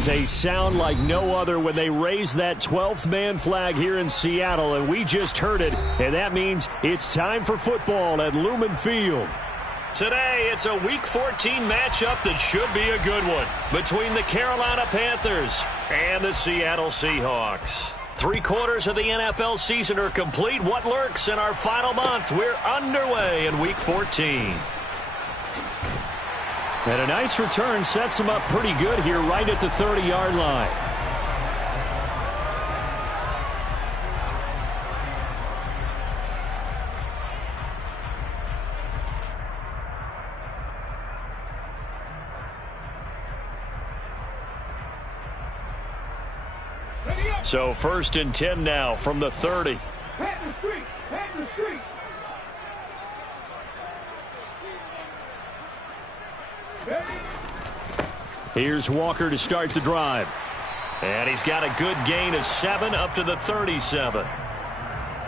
is a sound like no other when they raise that 12th man flag here in Seattle, and we just heard it, and that means it's time for football at Lumen Field. Today, it's a Week 14 matchup that should be a good one between the Carolina Panthers and the Seattle Seahawks. 3/4 of the NFL season are complete. What lurks in our final month? We're underway in Week 14. And a nice return sets them up pretty good here right at the 30-yard line. So 1st and 10 now from the 30. Here's Walker to start the drive. And he's got a good gain of 7 up to the 37.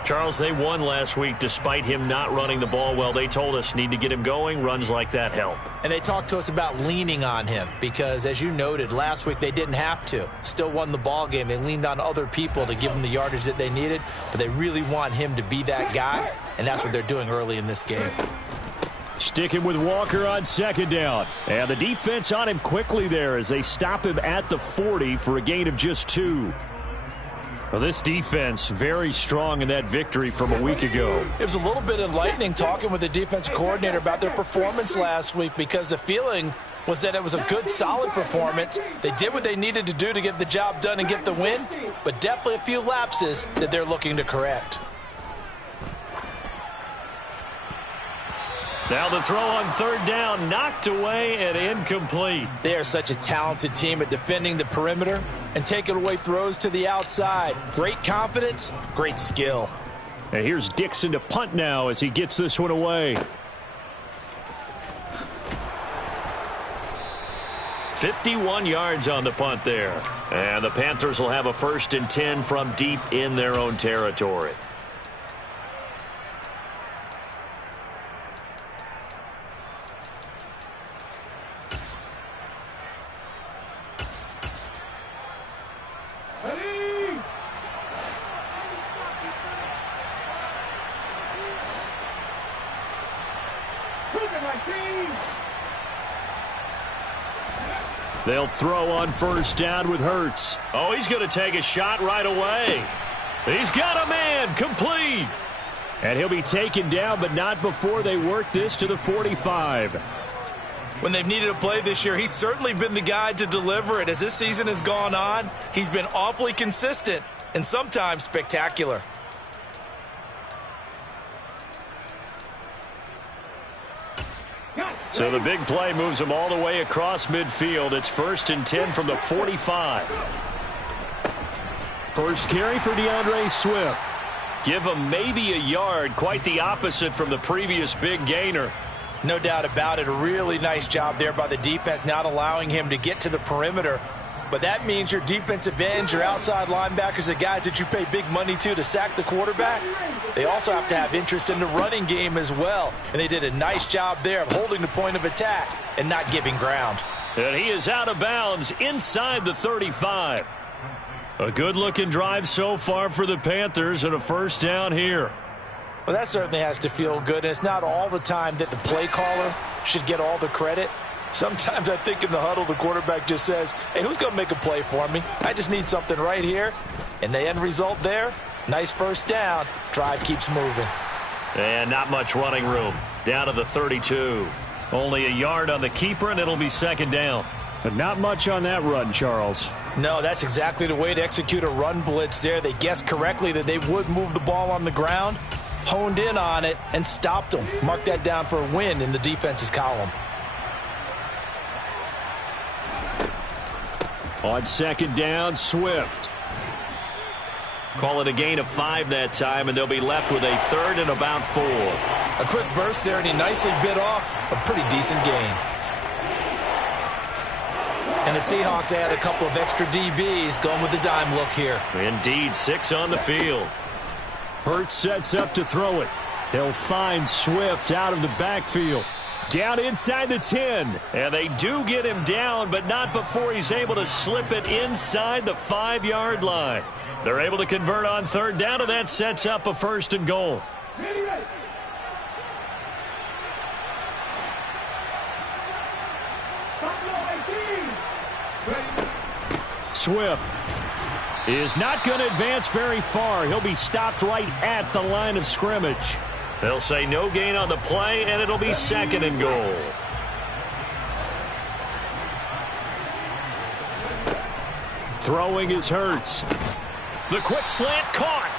Charles, they won last week despite him not running the ball well. They told us need to get him going. Runs like that help. And they talked to us about leaning on him because, as you noted, last week they didn't have to. Still won the ball game. They leaned on other people to give them the yardage that they needed, but they really want him to be that guy, and that's what they're doing early in this game. Sticking with Walker on 2nd down. And the defense on him quickly there as they stop him at the 40 for a gain of just 2. Well, this defense very strong in that victory from a week ago. It was a little bit enlightening talking with the defense coordinator about their performance last week because the feeling was that it was a good, solid performance. They did what they needed to do to get the job done and get the win, but definitely a few lapses that they're looking to correct. Now the throw on 3rd down, knocked away and incomplete. They are such a talented team at defending the perimeter and taking away throws to the outside. Great confidence, great skill. And here's Dixon to punt now as he gets this one away. 51 yards on the punt there. And the Panthers will have a 1st and 10 from deep in their own territory. They'll throw on 1st down with Hurts. Oh, he's going to take a shot right away. He's got a man, complete. And he'll be taken down, but not before they work this to the 45. When they've needed a play this year, he's certainly been the guy to deliver it. As this season has gone on, he's been awfully consistent and sometimes spectacular. So the big play moves him all the way across midfield. It's 1st and 10 from the 45. First carry for DeAndre Swift. Give him maybe a yard, quite the opposite from the previous big gainer. No doubt about it. A really nice job there by the defense, not allowing him to get to the perimeter. But that means your defensive ends, your outside linebackers, the guys that you pay big money to sack the quarterback, they also have to have interest in the running game as well. And they did a nice job there of holding the point of attack and not giving ground. And he is out of bounds inside the 35. A good-looking drive so far for the Panthers and a 1st down here. Well, that certainly has to feel good. And it's not all the time that the play caller should get all the credit. Sometimes I think in the huddle, the quarterback just says, hey, who's going to make a play for me? I just need something right here. And the end result there, nice 1st down. Drive keeps moving. And not much running room. Down to the 32. Only a yard on the keeper, and it'll be 2nd down. But not much on that run, Charles. No, that's exactly the way to execute a run blitz there. They guessed correctly that they would move the ball on the ground, honed in on it, and stopped them. Mark that down for a win in the defense's column. On 2nd down, Swift. Call it a gain of 5 that time, and they'll be left with a 3rd and about 4. A quick burst there, and he nicely bit off a pretty decent gain. And the Seahawks add a couple of extra DBs going with the dime look here. Indeed, 6 on the field. Hurts sets up to throw it. They'll find Swift out of the backfield. Down inside the 10. And they do get him down, but not before he's able to slip it inside the 5-yard line. They're able to convert on third down, and that sets up a 1st and goal. Swift is not going to advance very far. He'll be stopped right at the line of scrimmage. They'll say no gain on the play, and it'll be 2nd and goal. Throwing is Hurts. The quick slant caught.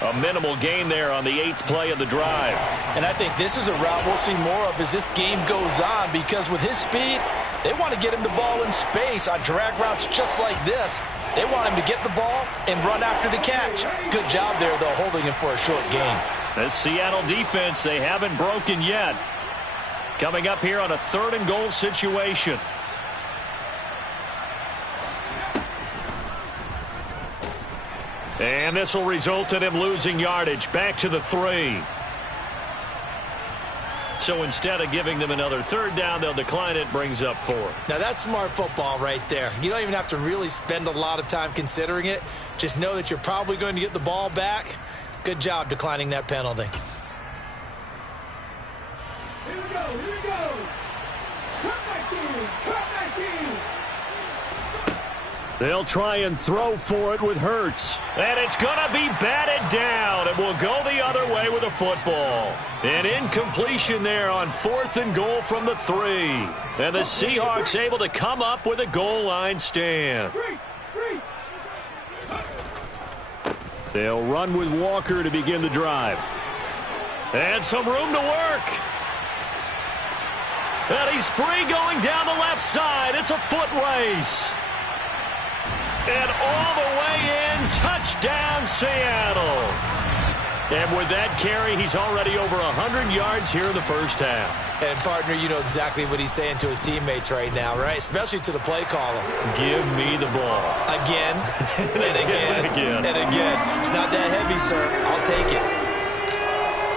A minimal gain there on the 8th play of the drive. And I think this is a route we'll see more of as this game goes on, because with his speed, they want to get him the ball in space on drag routes just like this. They want him to get the ball and run after the catch. Good job there, though, holding him for a short gain. This Seattle defense, they haven't broken yet. Coming up here on a 3rd and goal situation. And this will result in him losing yardage back to the 3. So instead of giving them another 3rd down, they'll decline it, brings up 4. Now that's smart football right there. You don't even have to really spend a lot of time considering it. Just know that you're probably going to get the ball back. Good job declining that penalty. Here we go, here we go. Cut back in, cut back in. They'll try and throw for it with Hurts. And it's going to be batted down. It will go the other way with a football. An incompletion there on 4th and goal from the 3. And the Seahawks able to come up with a goal line stand. They'll run with Walker to begin the drive. And some room to work. And he's free going down the left side. It's a foot race. And all the way in, touchdown Seattle. And with that carry, he's already over 100 yards here in the first half. And, partner, you know exactly what he's saying to his teammates right now, right? Especially to the play caller. Give me the ball. Again, and again, and again. It's not that heavy, sir. I'll take it.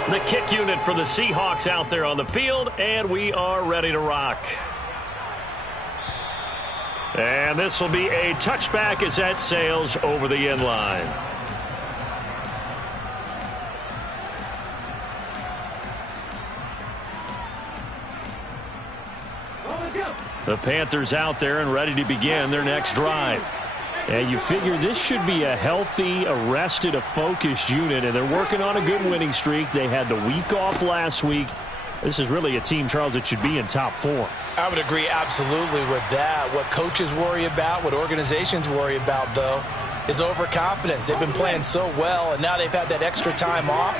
The kick unit for the Seahawks out there on the field, and we are ready to rock. And this will be a touchback as that sails over the end line. The Panthers out there and ready to begin their next drive. And you figure this should be a healthy, arrested, a focused unit, and they're working on a good winning streak. They had the week off last week. This is really a team, Charles, that should be in top 4. I would agree absolutely with that. What coaches worry about, what organizations worry about, though, is overconfidence. They've been playing so well, and now they've had that extra time off.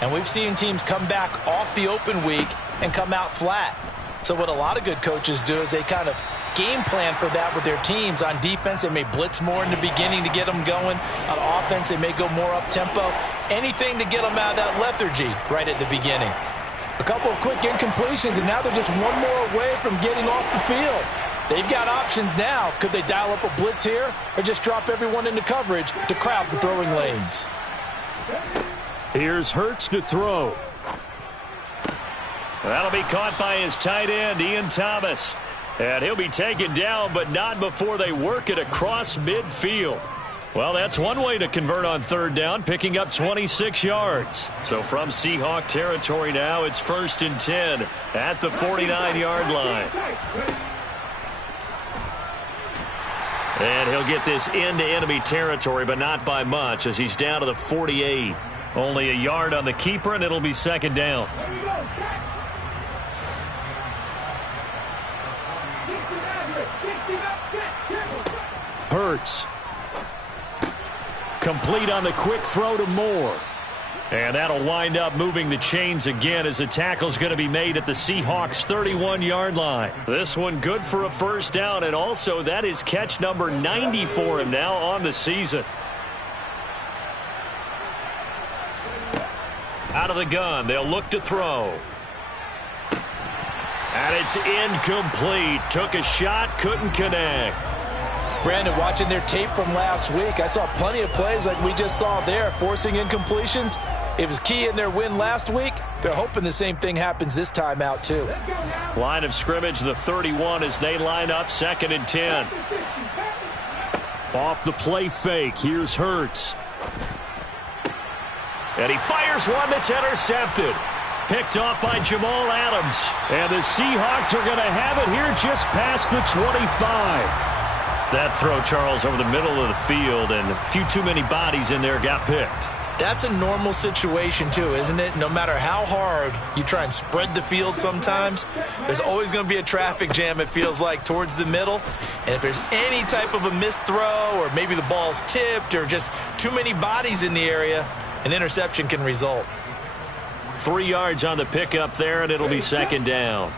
And we've seen teams come back off the open week and come out flat. So what a lot of good coaches do is they kind of game plan for that with their teams. On defense, they may blitz more in the beginning to get them going. On offense, they may go more up-tempo. Anything to get them out of that lethargy right at the beginning. A couple of quick incompletions, and now they're just one more away from getting off the field. They've got options now. Could they dial up a blitz here or just drop everyone into coverage to crowd the throwing lanes? Here's Hurts to throw. That'll be caught by his tight end, Ian Thomas. And he'll be taken down, but not before they work it across midfield. Well, that's one way to convert on 3rd down, picking up 26 yards. So from Seahawk territory now, it's 1st and 10 at the 49-yard line. And he'll get this into enemy territory, but not by much, as he's down to the 48. Only a yard on the keeper, and it'll be 2nd down. Hurts. Complete on the quick throw to Moore. And that'll wind up moving the chains again as the tackle's going to be made at the Seahawks' 31-yard line. This one good for a 1st down, and also that is catch number 90 for him now on the season. Out of the gun, they'll look to throw. And it's incomplete. Took a shot, couldn't connect. Brandon, watching their tape from last week, I saw plenty of plays like we just saw there, forcing incompletions. It was key in their win last week. They're hoping the same thing happens this time out, too. Line of scrimmage, the 31 as they line up, 2nd and 10. Off the play fake, here's Hurts. And he fires one that's intercepted. Picked off by Jamal Adams. And the Seahawks are going to have it here just past the 25. That throw, Charles, over the middle of the field, and a few too many bodies in there got picked. That's a normal situation, too, isn't it? No matter how hard you try and spread the field sometimes, there's always going to be a traffic jam, it feels like, towards the middle. And if there's any type of a missed throw or maybe the ball's tipped or just too many bodies in the area, an interception can result. 3 yards on the pickup there, and it'll be 2nd down.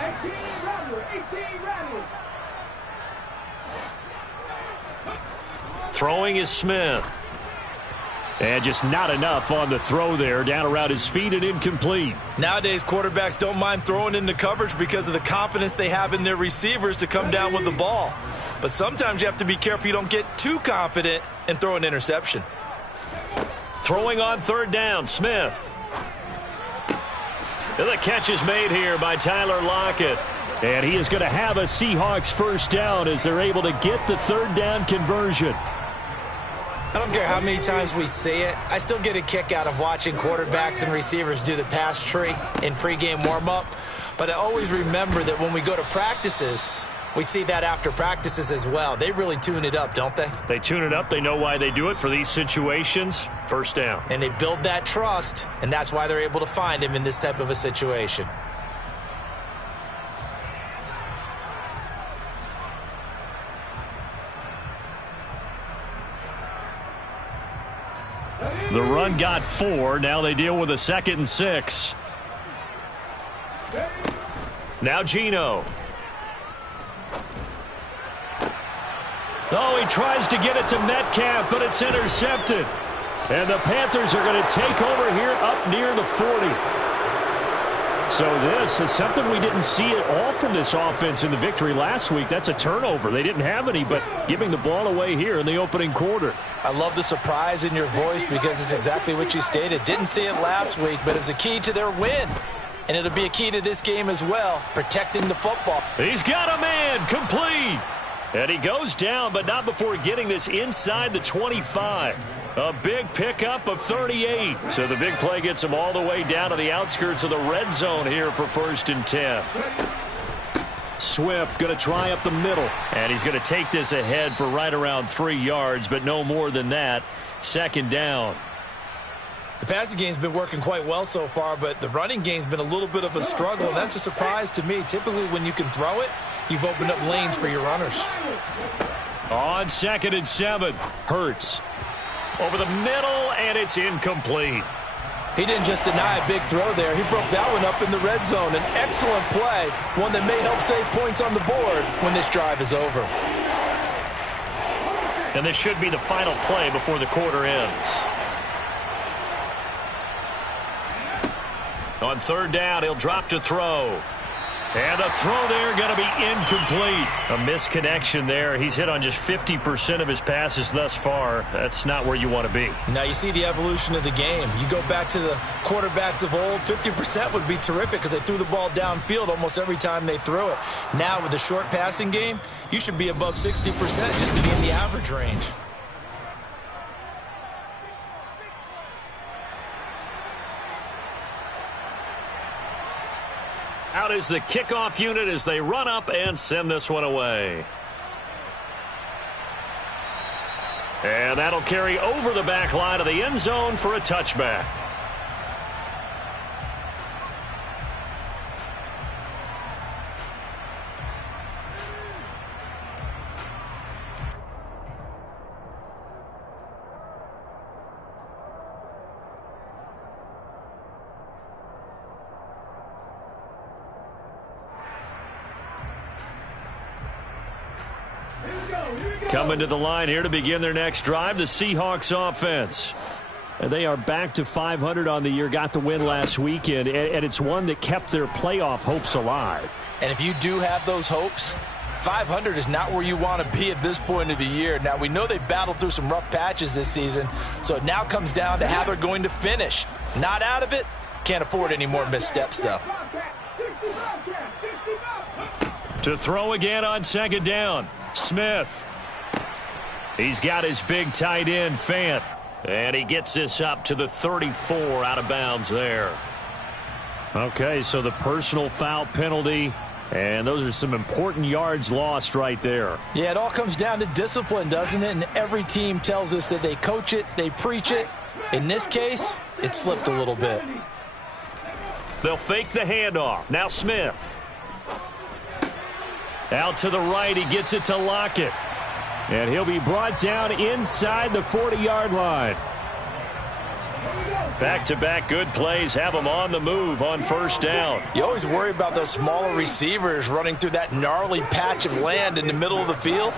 18 Rattler. Throwing is Smith. And just not enough on the throw there. Down around his feet and incomplete. Nowadays, quarterbacks don't mind throwing into coverage because of the confidence they have in their receivers to come down with the ball. But sometimes you have to be careful you don't get too confident and throw an interception. Throwing on 3rd down, Smith. And the catch is made here by Tyler Lockett. And he is going to have a Seahawks 1st down as they're able to get the 3rd down conversion. I don't care how many times we see it. I still get a kick out of watching quarterbacks and receivers do the pass tree in pregame warm-up. But I always remember that when we go to practices, we see that after practices as well. They really tune it up, don't they? They tune it up. They know why they do it for these situations. 1st down. And they build that trust, and that's why they're able to find him in this type of a situation. The run got 4. Now they deal with a 2nd and 6. Now Geno. Oh, he tries to get it to Metcalf, but it's intercepted. And the Panthers are going to take over here up near the 40. So this is something we didn't see at all from this offense in the victory last week. That's a turnover. They didn't have any, but giving the ball away here in the opening quarter. I love the surprise in your voice because it's exactly what you stated. Didn't see it last week, but it's a key to their win. And it'll be a key to this game as well, protecting the football. He's got a man, complete. And he goes down, but not before getting this inside the 25. A big pickup of 38. So the big play gets him all the way down to the outskirts of the red zone here for 1st and 10. Swift going to try up the middle. And he's going to take this ahead for right around 3 yards, but no more than that. 2nd down. The passing game's been working quite well so far, but the running game's been a little bit of a struggle, and that's a surprise to me. Typically, when you can throw it, you've opened up lanes for your runners. On 2nd and 7, Hurts. Over the middle, and it's incomplete. He didn't just deny a big throw there. He broke that one up in the red zone. An excellent play, one that may help save points on the board when this drive is over. And this should be the final play before the quarter ends. On 3rd down, he'll drop to throw. And the throw there going to be incomplete. A misconnection there. He's hit on just 50% of his passes thus far. That's not where you want to be. Now you see the evolution of the game. You go back to the quarterbacks of old, 50% would be terrific because they threw the ball downfield almost every time they threw it. Now with the short passing game, you should be above 60% just to be in the average range. Out is the kickoff unit as they run up and send this one away. And that'll carry over the back line of the end zone for a touchback. Coming to the line here to begin their next drive, the Seahawks offense. And they are back to 500 on the year, got the win last weekend, and it's one that kept their playoff hopes alive. And if you do have those hopes, 500 is not where you want to be at this point of the year. Now, we know they battled through some rough patches this season, so it now comes down to how they're going to finish. Not out of it. Can't afford any more missteps, though. To throw again on second down, Smith. He's got his big tight end, Fant. And he gets this up to the 34 out of bounds there. Okay, so the personal foul penalty, and those are some important yards lost right there. Yeah, it all comes down to discipline, doesn't it? And every team tells us that they coach it, they preach it. In this case, it slipped a little bit. They'll fake the handoff. Now Smith. Out to the right, he gets it to Lockett. And he'll be brought down inside the 40-yard line. Back-to-back good plays have him on the move on first down. You always worry about those smaller receivers running through that gnarly patch of land in the middle of the field.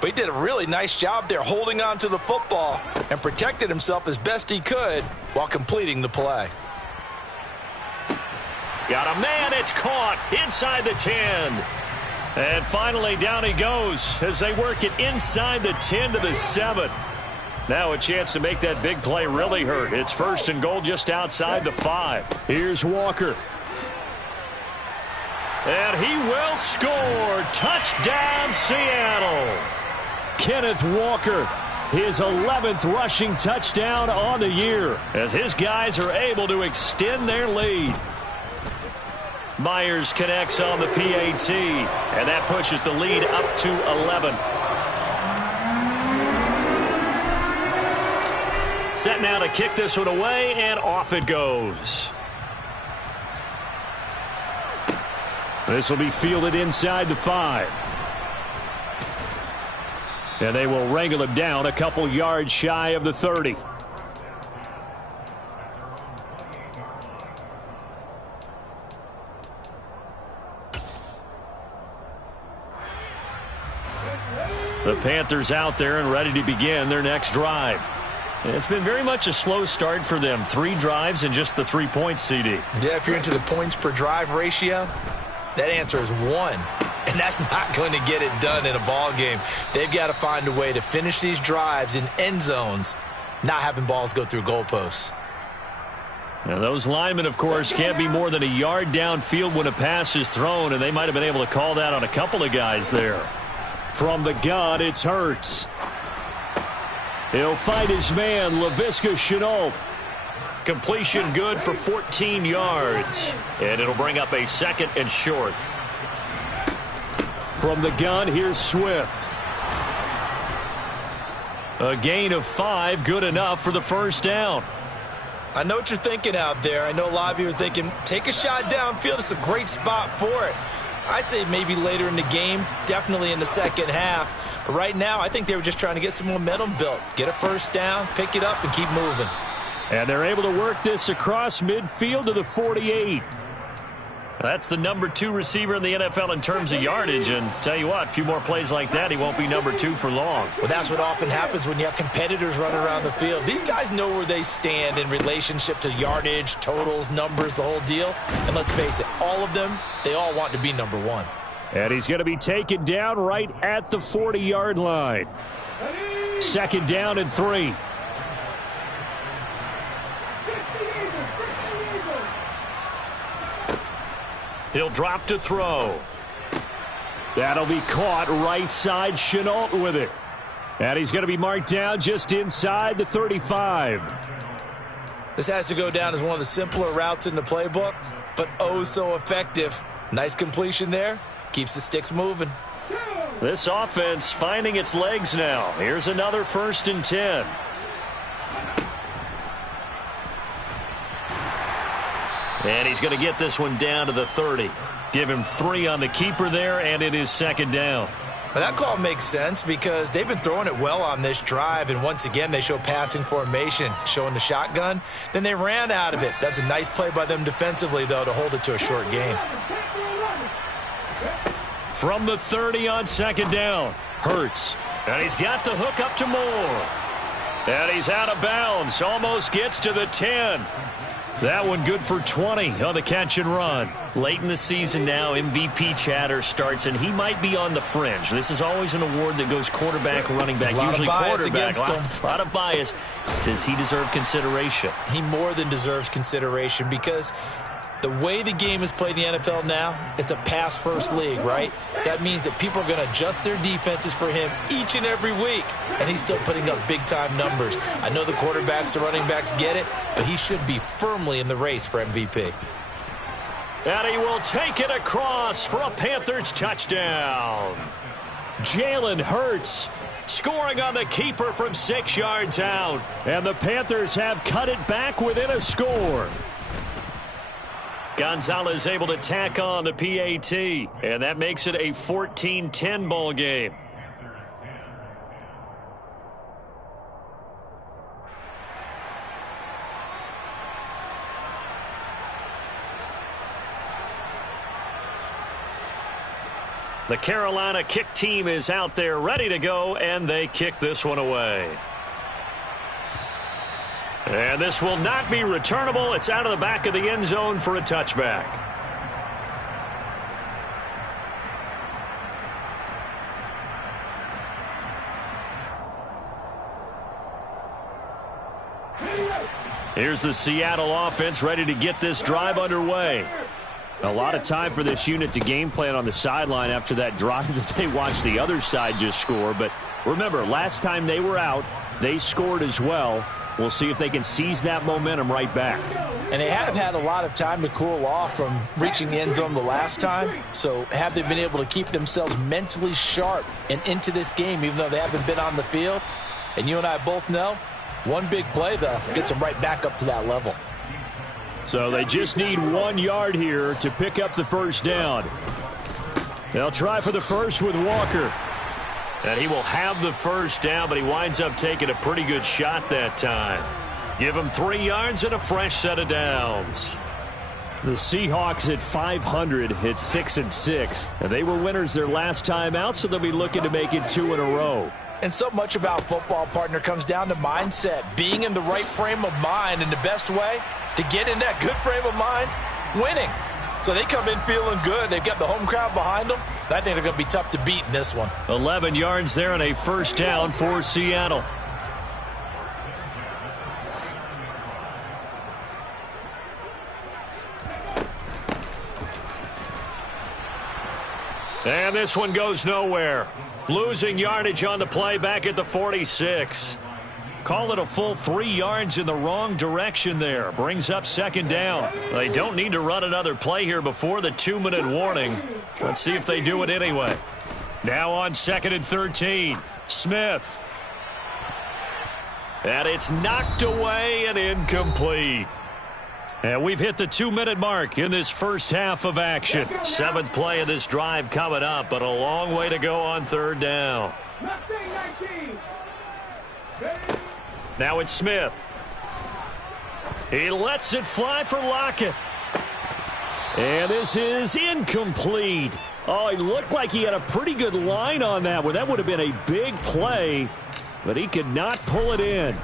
But he did a really nice job there holding on to the football and protected himself as best he could while completing the play. Got a man, it's caught inside the 10. And finally down he goes as they work it inside the 10 to the 7. Now a chance to make that big play really hurt. It's first and goal just outside the 5. Here's Walker. And he will score. Touchdown, Seattle. Kenneth Walker, his 11th rushing touchdown on the year as his guys are able to extend their lead. Myers connects on the PAT, and that pushes the lead up to 11. Set now to kick this one away, and off it goes. This will be fielded inside the 5. And they will wrangle him down a couple yards shy of the 30. The Panthers out there and ready to begin their next drive. It's been very much a slow start for them. 3 drives and just the 3 points, CD. Yeah, if you're into the points per drive ratio, that answer is 1. And that's not going to get it done in a ball game. They've got to find a way to finish these drives in end zones, not having balls go through goalposts. Now those linemen, of course, can't be more than a yard downfield when a pass is thrown, and they might have been able to call that on a couple of guys there. From the gun, it's Hurts. He'll fight his man, Laviska Shenault. Completion good for 14 yards. And it'll bring up a 2nd and short. From the gun, here's Swift. A gain of 5, good enough for the first down. I know what you're thinking out there. I know a lot of you are thinking, take a shot downfield. It's a great spot for it. I'd say maybe later in the game, definitely in the second half. But right now, I think they were just trying to get some momentum built. Get a first down, pick it up, and keep moving. And they're able to work this across midfield to the 48. That's the number 2 receiver in the NFL in terms of yardage. And tell you what, a few more plays like that, he won't be number 2 for long. Well, that's what often happens when you have competitors running around the field. These guys know where they stand in relationship to yardage, totals, numbers, the whole deal. And let's face it, all of them, they all want to be number 1. And he's going to be taken down right at the 40-yard line. 2nd down and 3. He'll drop to throw. That'll be caught right side. Shenault with it. And he's going to be marked down just inside the 35. This has to go down as one of the simpler routes in the playbook, but oh so effective. Nice completion there. Keeps the sticks moving. This offense finding its legs now. Here's another 1st and 10. And he's going to get this one down to the 30. Give him 3 on the keeper there, and it is 2nd down. But that call makes sense because they've been throwing it well on this drive, and once again they show passing formation, showing the shotgun. Then they ran out of it. That's a nice play by them defensively, though, to hold it to a short gain. From the 30 on 2nd down, Hurts. And he's got the hook up to Moore. And he's out of bounds, almost gets to the 10. That one good for 20 on the catch and run. Late in the season now, MVP chatter starts, and he might be on the fringe. This is always an award that goes quarterback, running back, usually quarterback. A lot of bias. Does he deserve consideration? He more than deserves consideration because the way the game is played in the NFL now, it's a pass-first league, right? So that means that people are going to adjust their defenses for him each and every week, and he's still putting up big-time numbers. I know the quarterbacks, the running backs get it, but he should be firmly in the race for MVP. And he will take it across for a Panthers touchdown. Jalen Hurts scoring on the keeper from 6 yards out. And the Panthers have cut it back within a score. Gonzalez able to tack on the PAT, and that makes it a 14-10 ball game. The Carolina kick team is out there ready to go, and they kick this one away. And this will not be returnable. It's out of the back of the end zone for a touchback. Here's the Seattle offense ready to get this drive underway. A lot of time for this unit to game plan on the sideline after that drive that they watched the other side just score. But remember, last time they were out, they scored as well. We'll see if they can seize that momentum right back. And they have had a lot of time to cool off from reaching the end zone the last time. So have they been able to keep themselves mentally sharp and into this game, even though they haven't been on the field? And you and I both know, one big play, though, gets them right back up to that level. So they just need 1 yard here to pick up the first down. They'll try for the first with Walker. And he will have the first down, but he winds up taking a pretty good shot that time. Give him 3 yards and a fresh set of downs. The Seahawks at 500 hit 6-6. And they were winners their last time out, so they'll be looking to make it 2 in a row. And so much about football, partner, comes down to mindset. Being in the right frame of mind, and the best way to get in that good frame of mind, winning. So they come in feeling good. They've got the home crowd behind them. I think they're going to be tough to beat in this one. 11 yards there and a first down for Seattle. And this one goes nowhere. Losing yardage on the play back at the 46. Call it a full 3 yards in the wrong direction there. Brings up second down. They don't need to run another play here before the 2-minute warning. Let's see if they do it anyway. Now on 2nd and 13. Smith. And it's knocked away and incomplete. And we've hit the 2-minute mark in this first half of action. 7th play of this drive coming up, but a long way to go on 3rd down. Now it's Smith. He lets it fly for Lockett. And this is incomplete. Oh, he looked like he had a pretty good line on that one. That would have been a big play, but he could not pull it in.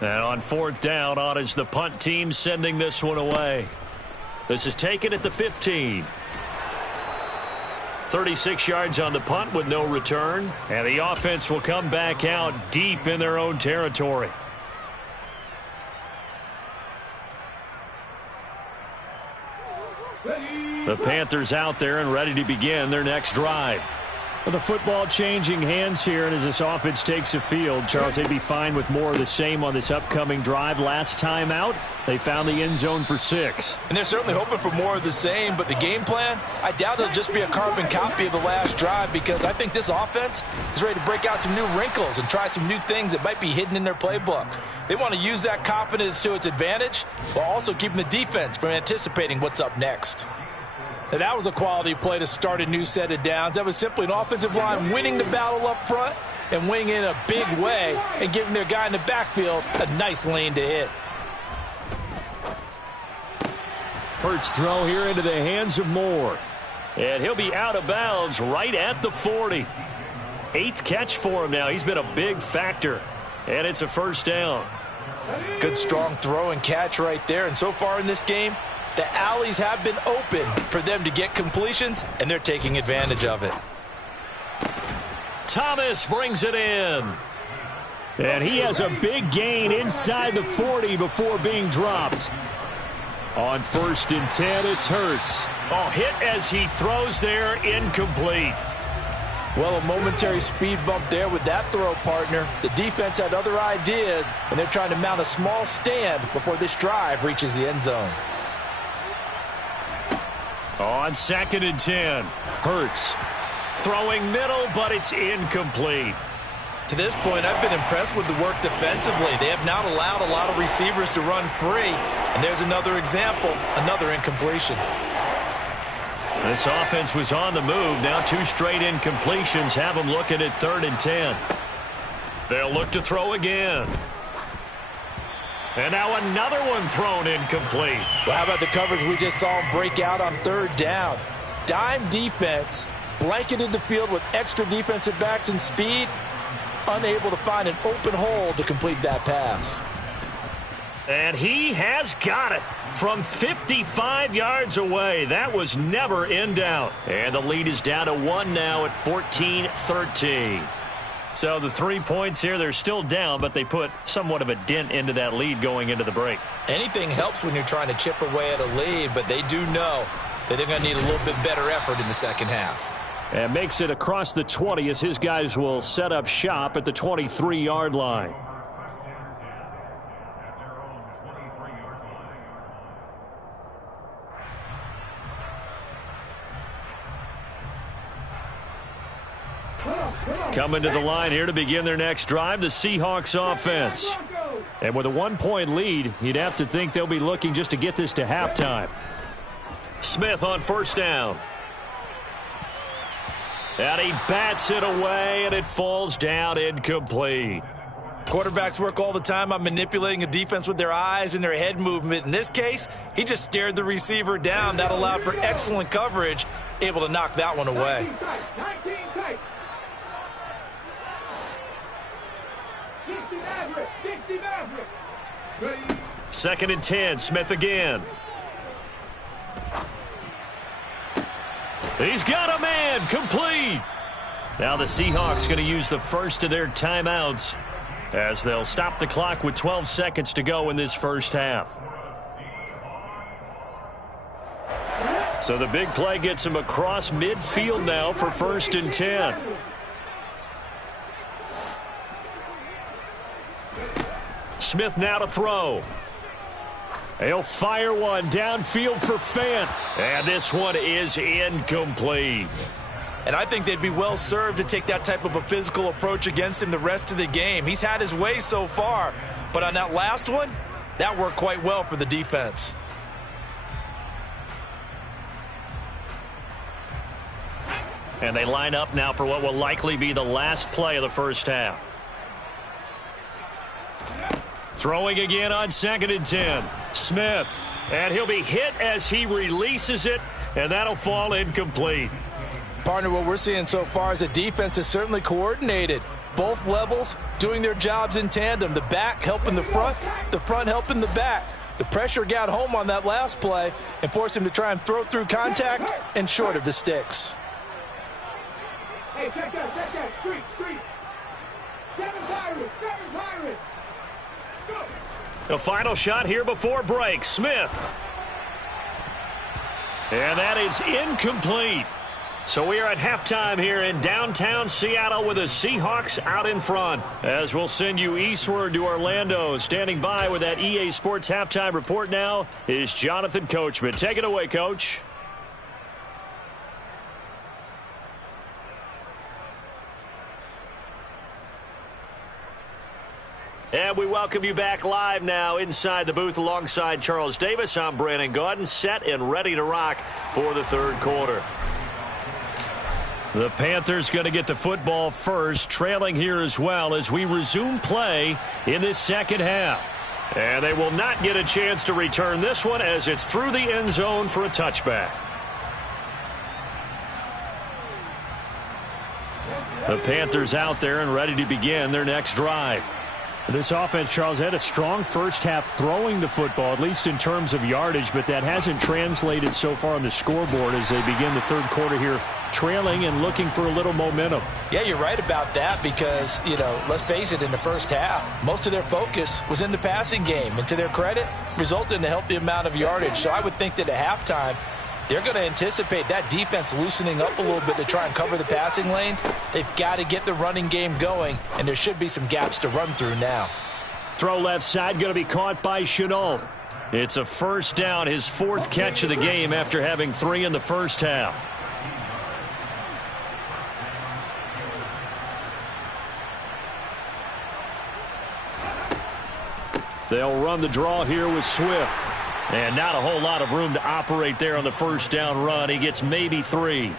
And on 4th down, on is the punt team sending this one away. This is taken at the 15. 36 yards on the punt with no return. And the offense will come back out deep in their own territory. The Panthers out there and ready to begin their next drive. Well, the football changing hands here, and as this offense takes the field, Charles, they'd be fine with more of the same on this upcoming drive. Last time out, they found the end zone for 6. And they're certainly hoping for more of the same, but the game plan, I doubt it'll just be a carbon copy of the last drive, because I think this offense is ready to break out some new wrinkles and try some new things that might be hidden in their playbook. They want to use that confidence to its advantage, while also keeping the defense from anticipating what's up next. And that was a quality play to start a new set of downs. That was simply an offensive line winning the battle up front and winning in a big way and giving their guy in the backfield a nice lane to hit. Hurts throw here into the hands of Moore. And he'll be out of bounds right at the 40. 8th catch for him now. He's been a big factor. And it's a first down. Good strong throw and catch right there. And so far in this game, the alleys have been open for them to get completions, and they're taking advantage of it. Thomas brings it in. And he has a big gain inside the 40 before being dropped. On 1st and 10, it's Hurts. Oh, hit as he throws there, incomplete. Well, a momentary speed bump there with that throw, partner. The defense had other ideas, and they're trying to mount a small stand before this drive reaches the end zone. On 2nd and 10, Hurts throwing middle, but it's incomplete. To this point, I've been impressed with the work defensively. They have not allowed a lot of receivers to run free, and there's another example, another incompletion. This offense was on the move. Now 2 straight incompletions have them looking at 3rd and 10. They'll look to throw again. And now another one thrown incomplete. Well, how about the coverage we just saw him break out on 3rd down? Dime defense, blanketed the field with extra defensive backs and speed, unable to find an open hole to complete that pass. And he has got it from 55 yards away. That was never in doubt. And the lead is down to 1 now at 14-13. So the 3 points here, they're still down, but they put somewhat of a dent into that lead going into the break. Anything helps when you're trying to chip away at a lead, but they do know that they're going to need a little bit better effort in the second half. And makes it across the 20 as his guys will set up shop at the 23-yard line. Coming to the line here to begin their next drive, the Seahawks offense. And with a 1-point lead, you'd have to think they'll be looking just to get this to halftime. Smith on 1st down. And he bats it away, and it falls down incomplete. Quarterbacks work all the time on manipulating a defense with their eyes and their head movement. In this case, he just stared the receiver down. That allowed for excellent coverage, able to knock that one away. 2nd and 10, Smith again. He's got a man, complete. Now the Seahawks going to use the first of their timeouts as they'll stop the clock with 12 seconds to go in this first half. So the big play gets him across midfield now for 1st and 10. Smith now to throw. He'll fire one downfield for Fant. And this one is incomplete. And I think they'd be well served to take that type of a physical approach against him the rest of the game. He's had his way so far, but on that last one, that worked quite well for the defense. And they line up now for what will likely be the last play of the first half. Throwing again on 2nd and 10. Smith. And he'll be hit as he releases it, and that'll fall incomplete. Partner, what we're seeing so far is the defense is certainly coordinated. Both levels doing their jobs in tandem. The back helping the front helping the back. The pressure got home on that last play and forced him to try and throw through contact and short of the sticks. Hey, check that. Street. 7 Pirates. Go. The final shot here before break. Smith. And that is incomplete. So we are at halftime here in downtown Seattle with the Seahawks out in front. As we'll send you eastward to Orlando. Standing by with that EA Sports halftime report now is Jonathan Coachman. Take it away, Coach. And we welcome you back live now inside the booth alongside Charles Davis. I'm Brandon Gaudin, set and ready to rock for the third quarter. The Panthers going to get the football first, trailing here as well as we resume play in this second half. And they will not get a chance to return this one as it's through the end zone for a touchback. The Panthers out there and ready to begin their next drive. This offense, Charles, had a strong first half throwing the football, at least in terms of yardage, but that hasn't translated so far on the scoreboard as they begin the third quarter here trailing and looking for a little momentum. Yeah, you're right about that because, let's face it, in the first half, most of their focus was in the passing game. And to their credit, resulted in a healthy amount of yardage. So I would think that at halftime, they're going to anticipate that defense loosening up a little bit to try and cover the passing lanes. They've got to get the running game going, and there should be some gaps to run through now. Throw left side, going to be caught by Shenault. It's a first down, his fourth catch of the game after having 3 in the first half. They'll run the draw here with Swift. And not a whole lot of room to operate there on the first down run. He gets maybe 3.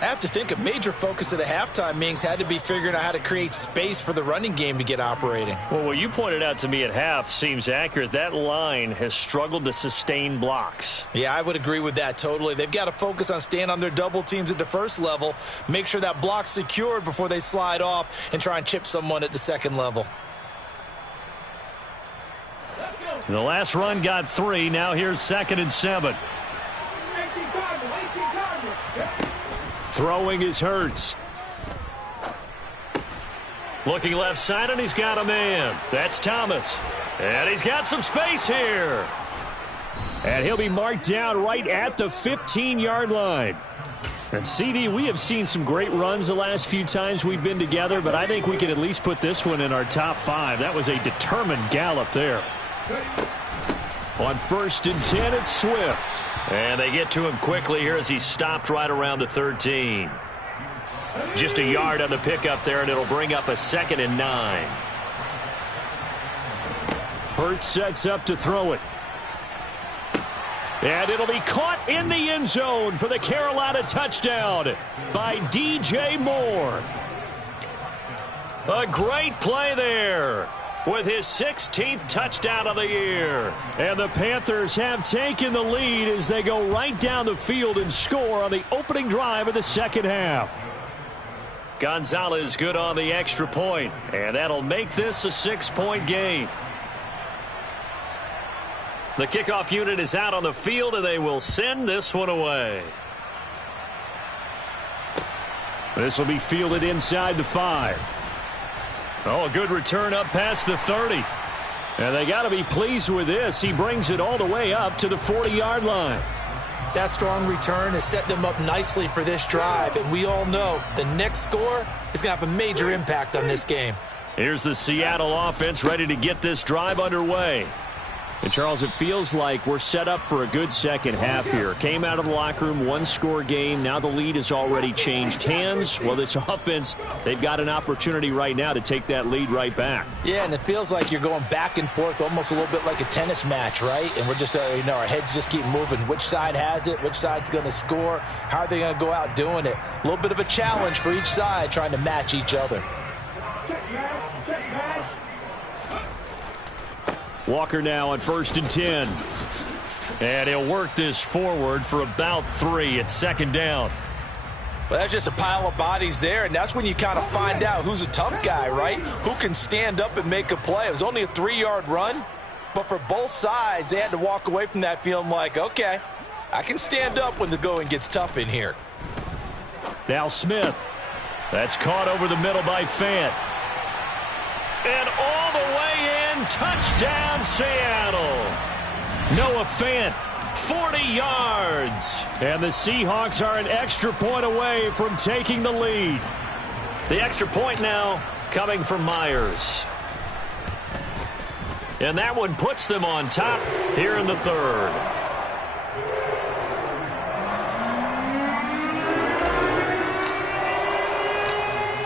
I have to think a major focus of the halftime meetings had to be figuring out how to create space for the running game to get operating. Well, what you pointed out to me at half seems accurate. That line has struggled to sustain blocks. Yeah, I would agree with that totally. They've got to focus on staying on their double teams at the first level, make sure that block's secured before they slide off and try and chip someone at the second level. The last run got 3. Now here's 2nd and 7. Throwing is Hurts. Looking left side, and he's got a man. That's Thomas. And he's got some space here. And he'll be marked down right at the 15-yard line. And CD, we have seen some great runs the last few times we've been together, but I think we can at least put this one in our top 5. That was a determined gallop there. On 1st and 10, it's Swift. And they get to him quickly here as he's stopped right around the 13. Just a yard on the pickup there, and it'll bring up a 2nd and 9. Hurts sets up to throw it. And it'll be caught in the end zone for the Carolina touchdown by DJ Moore. A great play there with his 16th touchdown of the year. And the Panthers have taken the lead as they go right down the field and score on the opening drive of the second half. Gonzalez good on the extra point, and that'll make this a 6-point game. The kickoff unit is out on the field, and they will send this one away. This will be fielded inside the 5. Oh, a good return up past the 30. And they got to be pleased with this. He brings it all the way up to the 40-yard line. That strong return has set them up nicely for this drive, and we all know the next score is going to have a major impact on this game. Here's the Seattle offense ready to get this drive underway. And, Charles, it feels like we're set up for a good second half here. Came out of the locker room, 1-score game. Now the lead has already changed hands. Well, this offense, they've got an opportunity right now to take that lead right back. Yeah, and it feels like you're going back and forth almost a little bit like a tennis match, right? And we're just, our heads just keep moving. Which side has it? Which side's going to score? How are they going to go out doing it? A little bit of a challenge for each side trying to match each other. Walker now on 1st and 10. And he'll work this forward for about 3 at 2nd down. Well, that's just a pile of bodies there, and that's when you kind of find out who's a tough guy, right? Who can stand up and make a play. It was only a 3-yard run, but for both sides, they had to walk away from that feeling like, okay, I can stand up when the going gets tough in here. Now Smith. That's caught over the middle by Fant. And all the way in, touchdown Seattle. Noah Fant, 40 yards. And the Seahawks are an extra point away from taking the lead. The extra point now coming from Myers. And that one puts them on top here in the third.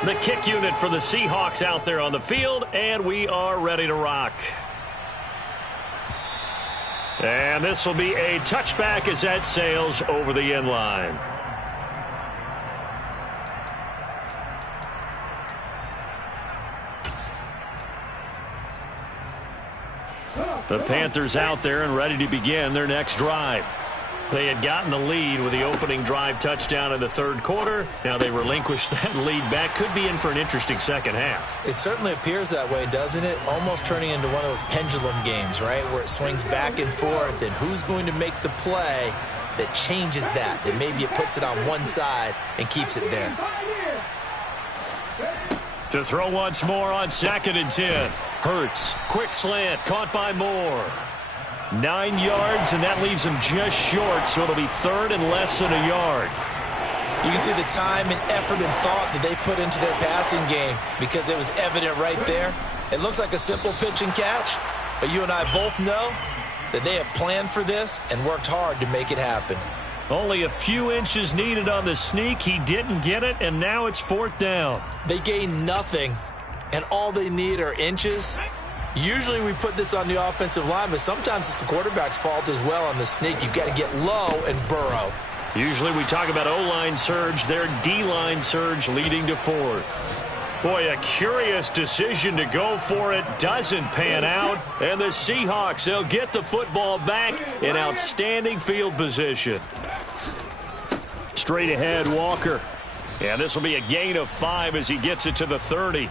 The kick unit for the Seahawks out there on the field, and we are ready to rock. And this will be a touchback as that sails over the end line. The Panthers out there and ready to begin their next drive. They had gotten the lead with the opening drive touchdown in the third quarter. Now they relinquished that lead back. Could be in for an interesting second half. It certainly appears that way, doesn't it? Almost turning into one of those pendulum games, right, where it swings back and forth, and who's going to make the play that changes that maybe it puts it on one side and keeps it there. To throw once more on 2nd and 10. Hurts. Quick slant. Caught by Moore. 9 yards, and that leaves him just short, so it'll be 3rd and less than a yard. You can see the time and effort and thought that they put into their passing game because it was evident right there. It looks like a simple pitch and catch, but you and I both know that they have planned for this and worked hard to make it happen. Only a few inches needed on the sneak. He didn't get it, and now it's 4th down. They gain nothing, and all they need are inches. Usually we put this on the offensive line, but sometimes it's the quarterback's fault as well on the sneak. You've got to get low and burrow. Usually we talk about O-line surge, their D-line surge leading to 4th. Boy, a curious decision to go for it. Doesn't pan out. And the Seahawks, they'll get the football back in outstanding field position. Straight ahead, Walker. And this will be a gain of 5 as he gets it to the 30.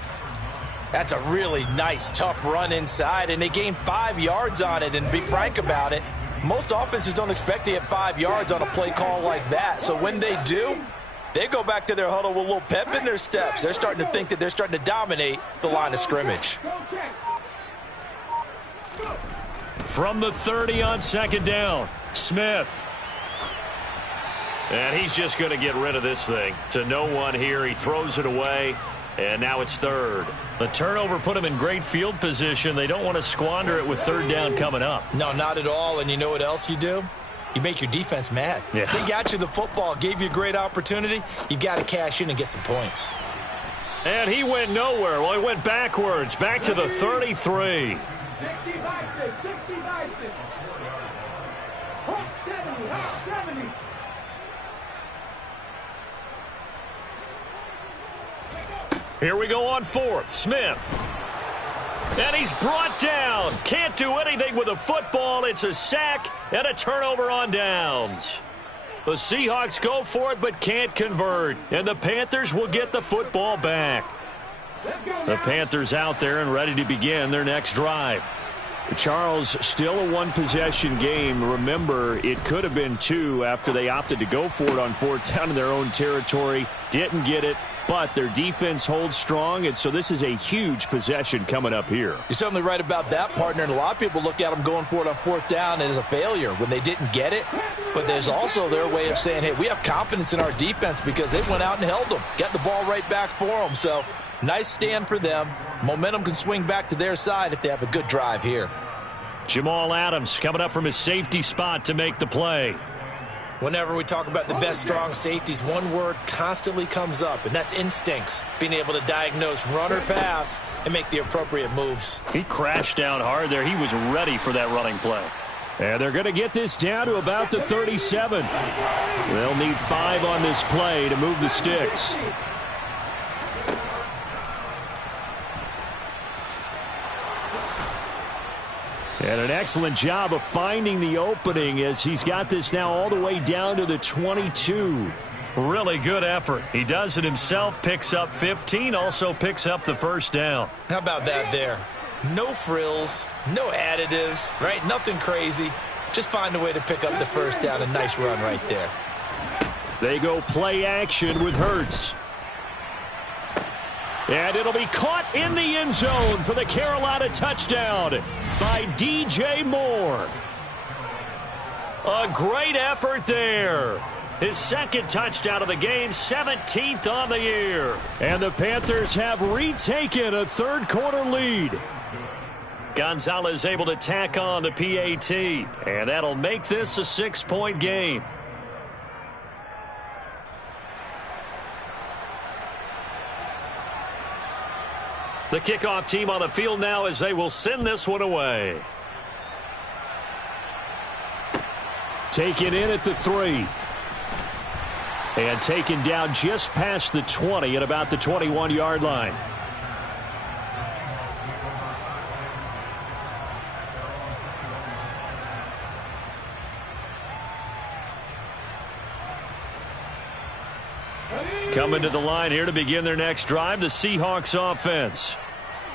That's a really nice, tough run inside, and they gained 5 yards on it. And to be frank about it, most offenses don't expect to get 5 yards on a play call like that. So when they do, they go back to their huddle with a little pep in their steps. They're starting to think that they're starting to dominate the line of scrimmage. From the 30 on 2nd down, Smith. And he's just going to get rid of this thing. To no one here. He throws it away. And now it's 3rd. The turnover put him in great field position. They don't want to squander it with 3rd down coming up. No, not at all. And you know what else you do? You make your defense mad. Yeah. They got you the football, gave you a great opportunity. You've got to cash in and get some points. And he went nowhere. Well, he went backwards, back to the 33. Here we go on 4th. Smith. And he's brought down. Can't do anything with the football. It's a sack and a turnover on downs. The Seahawks go for it but can't convert. And the Panthers will get the football back. The Panthers out there and ready to begin their next drive. Charles, still a one-possession game. Remember, it could have been 2 after they opted to go for it on 4th down in their own territory. Didn't get it. But their defense holds strong, and so this is a huge possession coming up here. You're certainly right about that, partner, and a lot of people look at them going for it on 4th down as a failure when they didn't get it. But there's also their way of saying, hey, we have confidence in our defense because they went out and held them, got the ball right back for them. So nice stand for them. Momentum can swing back to their side if they have a good drive here. Jamal Adams coming up from his safety spot to make the play. Whenever we talk about the best strong safeties, one word constantly comes up, and that's instincts. Being able to diagnose run or pass and make the appropriate moves. He crashed down hard there. He was ready for that running play. And they're going to get this down to about the 37. They'll need 5 on this play to move the sticks. And an excellent job of finding the opening as he's got this now all the way down to the 22. Really good effort. He does it himself, picks up 15, also picks up the 1st down. How about that there? No frills, no additives, right? Nothing crazy. Just find a way to pick up the 1st down. A nice run right there. They go play action with Hurts. And it'll be caught in the end zone for the Carolina touchdown by DJ Moore. A great effort there. His 2nd touchdown of the game, 17th on the year. And the Panthers have retaken a 3rd quarter lead. Gonzalez able to tack on the PAT. And that'll make this a 6-point game. The kickoff team on the field now as they will send this one away. Taken in at the 3. And taken down just past the 20 at about the 21-yard line. Coming to the line here to begin their next drive, the Seahawks offense.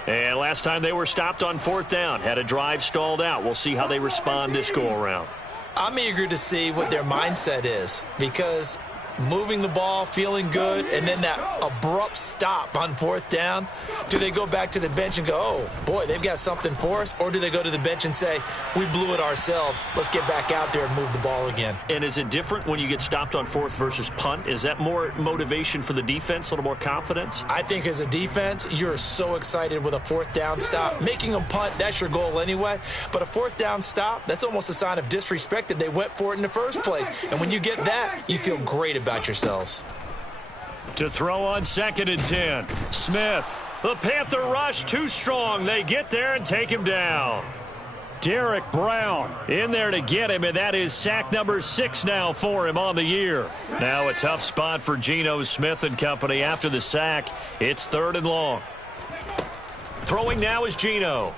And last time they were stopped on 4th down, had a drive stalled out. We'll see how they respond this go-around. I'm eager to see what their mindset is, because moving the ball, feeling good, and then that abrupt stop on 4th down, do they go back to the bench and go, oh, boy, they've got something for us? Or do they go to the bench and say, we blew it ourselves, let's get back out there and move the ball again? And is it different when you get stopped on 4th versus punt? Is that more motivation for the defense, a little more confidence? I think as a defense, you're so excited with a 4th down stop. Making them punt, that's your goal anyway. But a 4th down stop, that's almost a sign of disrespect that they went for it in the first place. And when you get that, you feel great about yourselves. To throw on 2nd and 10, Smith. The Panther rush too strong. They get there and take him down. Derek Brown in there to get him, and that is sack number 6 now for him on the year. Now a tough spot for Geno Smith and company after the sack. It's 3rd and long. Throwing now is Geno.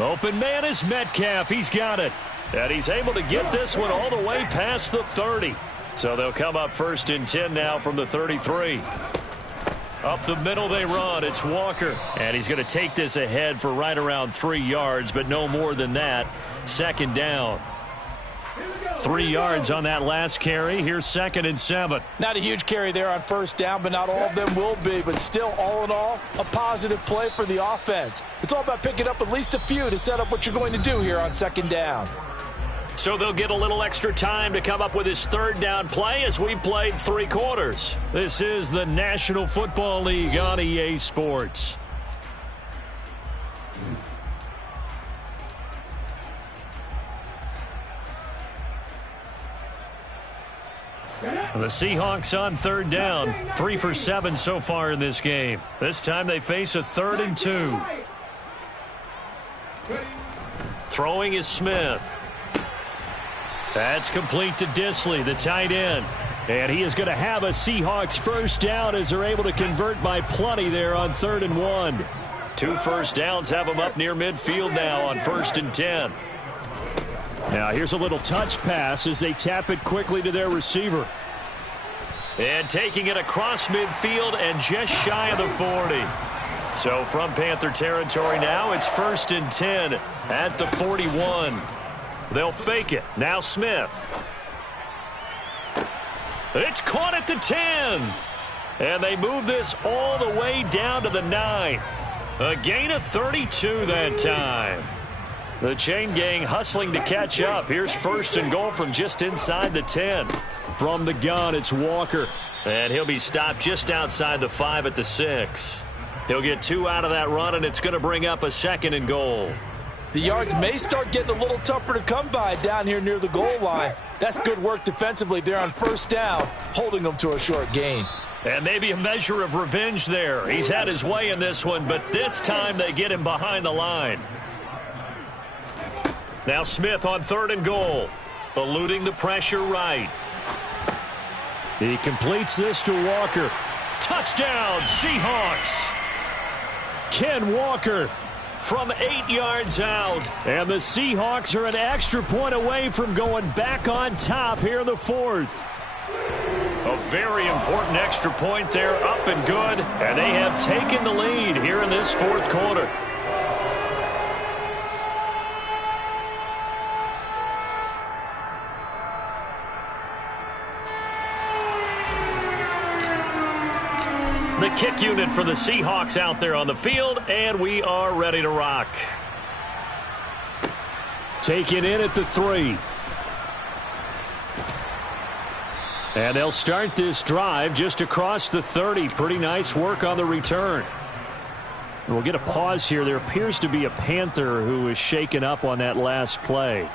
Open man is Metcalf. He's got it. And he's able to get this one all the way past the 30. So they'll come up 1st and 10 now from the 33. Up the middle they run. It's Walker. And he's going to take this ahead for right around 3 yards, but no more than that. 2nd down. 3 yards on that last carry. Here's 2nd and 7. Not a huge carry there on 1st down, but not all of them will be. But still, all in all, a positive play for the offense. It's all about picking up at least a few to set up what you're going to do here on 2nd down. So they'll get a little extra time to come up with his 3rd down play as we've played 3 quarters. This is the National Football League on EA Sports. The Seahawks on 3rd down, 3 for 7 so far in this game. This time they face a 3rd and 2. Throwing is Smith. That's complete to Disley, the tight end. And he is going to have a Seahawks 1st down as they're able to convert by plenty there on 3rd and 1. 2 first downs have them up near midfield now on 1st and 10. Now here's a little touch pass as they tap it quickly to their receiver. And taking it across midfield and just shy of the 40. So from Panther territory now, it's 1st and 10 at the 41. They'll fake it. Now Smith. It's caught at the 10. And they move this all the way down to the 9. A gain of 32 that time. The chain gang hustling to catch up. Here's 1st and goal from just inside the 10. From the gun, it's Walker. And he'll be stopped just outside the 5 at the 6. He'll get 2 out of that run, and it's going to bring up a 2nd and goal. The yards may start getting a little tougher to come by down here near the goal line. That's good work defensively there on 1st down, holding them to a short gain. And maybe a measure of revenge there. He's had his way in this one, but this time they get him behind the line. Now Smith on 3rd and goal, eluding the pressure right. He completes this to Walker. Touchdown, Seahawks. Ken Walker from 8 yards out. And the Seahawks are an extra point away from going back on top here in the 4th. A very important extra point there, up and good. And they have taken the lead here in this 4th quarter. The kick unit for the Seahawks out there on the field, and we are ready to rock. Taken in at the 3. And they'll start this drive just across the 30. Pretty nice work on the return. We'll get a pause here. There appears to be a Panther who is shaken up on that last play.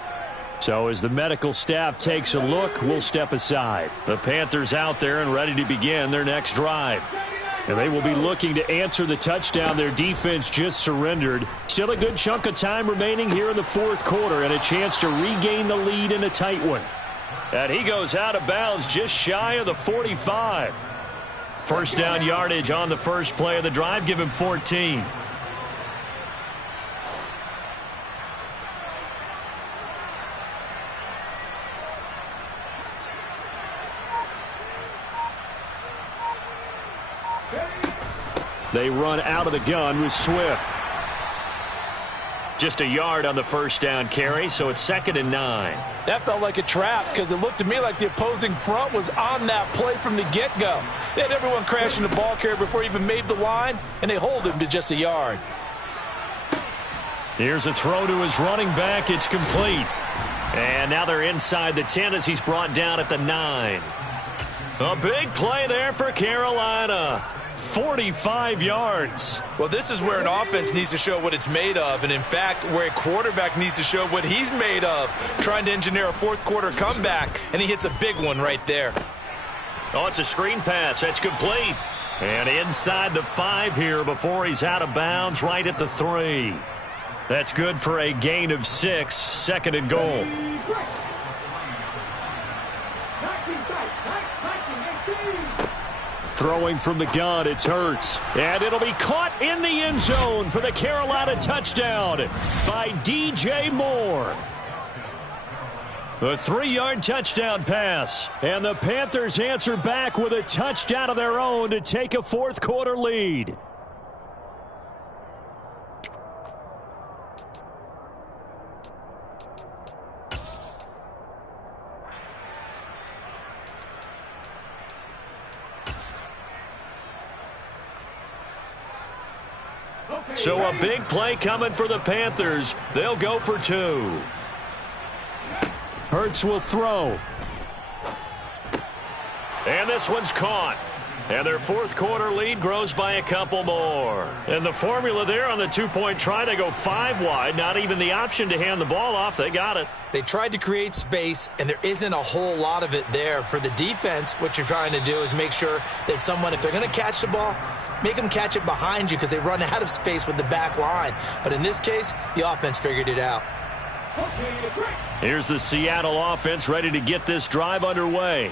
So as the medical staff takes a look, we'll step aside. The Panthers out there and ready to begin their next drive. And they will be looking to answer the touchdown their defense just surrendered. Still a good chunk of time remaining here in the 4th quarter and a chance to regain the lead in a tight one. And he goes out of bounds just shy of the 45. 1st down yardage on the first play of the drive. Give him 14. They run out of the gun with Swift. Just a yard on the first down carry, so it's 2nd and 9. That felt like a trap because it looked to me like the opposing front was on that play from the get-go. They had everyone crashing the ball carrier before he even made the line, and they hold him to just a yard. Here's a throw to his running back. It's complete. And now they're inside the 10 as he's brought down at the 9. A big play there for Carolina. 45 yards. Well, this is where an offense needs to show what it's made of, and in fact, where a quarterback needs to show what he's made of, trying to engineer a fourth-quarter comeback, and he hits a big one right there. Oh, it's a screen pass. That's complete. And inside the 5 here before he's out of bounds, right at the 3. That's good for a gain of 6, 2nd and goal. Throwing from the gun, it's Hurts. And it'll be caught in the end zone for the Carolina touchdown by DJ Moore. A 3-yard touchdown pass. And the Panthers answer back with a touchdown of their own to take a fourth-quarter lead. So a big play coming for the Panthers. They'll go for 2. Hurts will throw. And this one's caught. And their fourth-quarter lead grows by a couple more. And the formula there on the 2-point try, they go 5 wide. Not even the option to hand the ball off. They got it. They tried to create space, and there isn't a whole lot of it there. For the defense, what you're trying to do is make sure that someone, if they're going to catch the ball, make them catch it behind you because they run out of space with the back line. But in this case, the offense figured it out. Here's the Seattle offense ready to get this drive underway.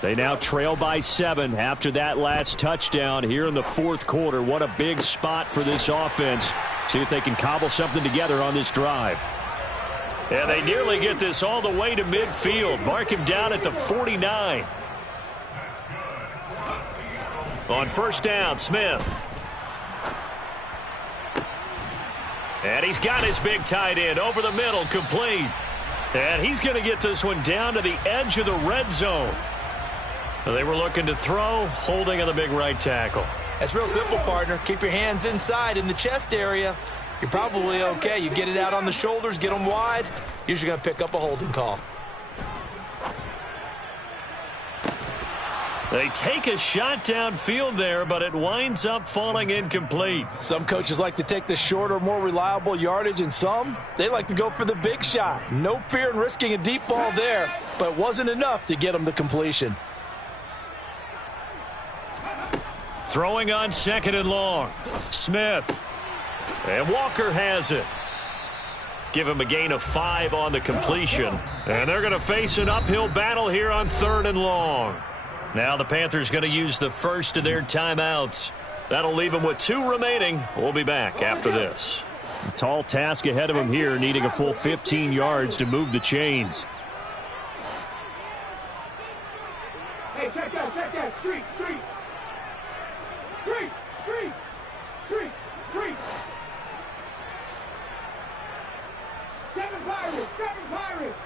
They now trail by 7 after that last touchdown here in the fourth quarter. What a big spot for this offense. See if they can cobble something together on this drive. And they nearly get this all the way to midfield. Mark him down at the 49. On first down, Smith. And he's got his big tight end over the middle, complete. And he's going to get this one down to the edge of the red zone. They were looking to throw, holding on the big right tackle. That's real simple, partner. Keep your hands inside in the chest area. You're probably okay. You get it out on the shoulders, get them wide. Usually going to pick up a holding call. They take a shot downfield there, but it winds up falling incomplete. Some coaches like to take the shorter, more reliable yardage, and some, they like to go for the big shot. No fear in risking a deep ball there, but it wasn't enough to get them the completion. Throwing on 2nd and long. Smith. And Walker has it. Give him a gain of 5 on the completion. And they're going to face an uphill battle here on 3rd and long. Now the Panthers going to use the first of their timeouts. That'll leave them with 2 remaining. We'll be back after this. A tall task ahead of them here, needing a full 15 yards to move the chains. Hey, check that, street. Seven Pirates.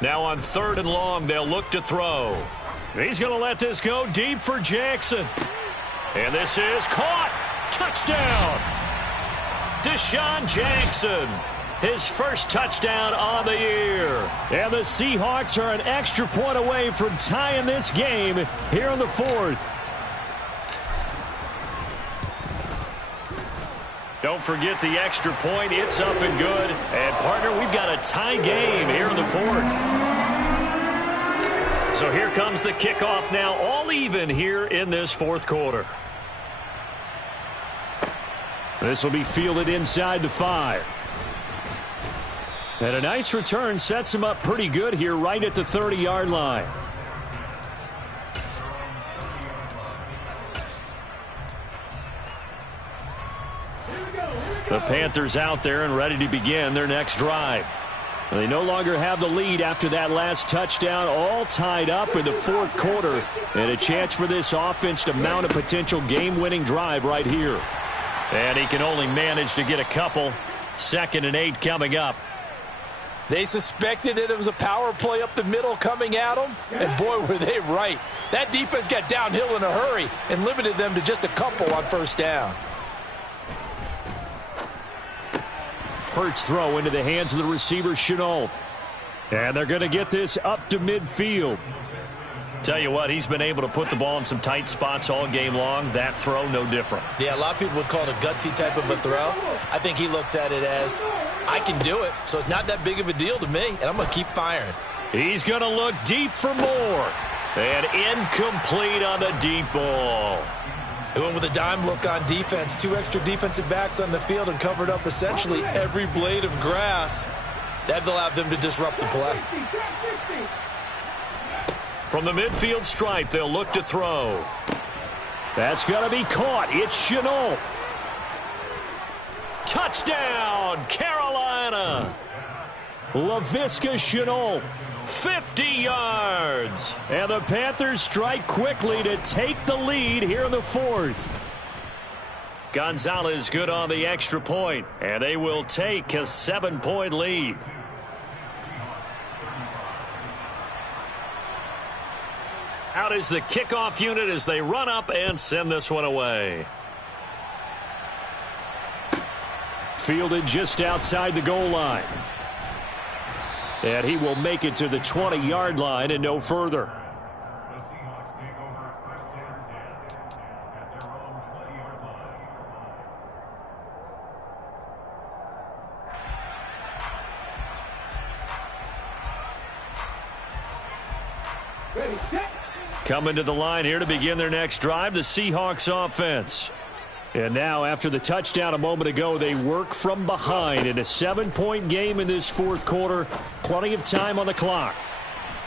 Now on 3rd and long, they'll look to throw. He's going to let this go deep for Jackson. And this is caught. Touchdown. Deshaun Jackson. His first touchdown on the year. And the Seahawks are an extra point away from tying this game here in the 4th. Don't forget the extra point. It's up and good. And, partner, we've got a tie game here in the 4th. So here comes the kickoff now, all even here in this 4th quarter. This will be fielded inside the 5. And a nice return sets him up pretty good here right at the 30-yard line. The Panthers out there and ready to begin their next drive. They no longer have the lead after that last touchdown, all tied up in the fourth quarter, and a chance for this offense to mount a potential game-winning drive right here. And he can only manage to get a couple. 2nd and 8 coming up. They suspected it was a power play up the middle coming at them, and boy, were they right. That defense got downhill in a hurry and limited them to just a couple on first down. Hurts throw into the hands of the receiver, Shenault. And they're going to get this up to midfield. Tell you what, he's been able to put the ball in some tight spots all game long. That throw, no different. Yeah, a lot of people would call it a gutsy type of a throw. I think he looks at it as, I can do it, so it's not that big of a deal to me, and I'm going to keep firing. He's going to look deep for more. And incomplete on the deep ball. They went with a dime look on defense. 2 extra defensive backs on the field and covered up essentially every blade of grass. That allowed them to disrupt the play. From the midfield stripe, they'll look to throw. That's going to be caught. It's Shenault. Touchdown, Carolina. Laviska Shenault, 50 yards. And the Panthers strike quickly to take the lead here in the fourth. Gonzalez good on the extra point, and they will take a 7-point lead. Out is the kickoff unit as they run up and send this one away. Fielded just outside the goal line. And he will make it to the 20-yard line and no further. The Seahawks take over 1st and 10 at their own 20-yard line. Ready, set. Coming to the line here to begin their next drive, the Seahawks offense. And now, after the touchdown a moment ago, they work from behind in a 7-point game in this fourth quarter. Plenty of time on the clock.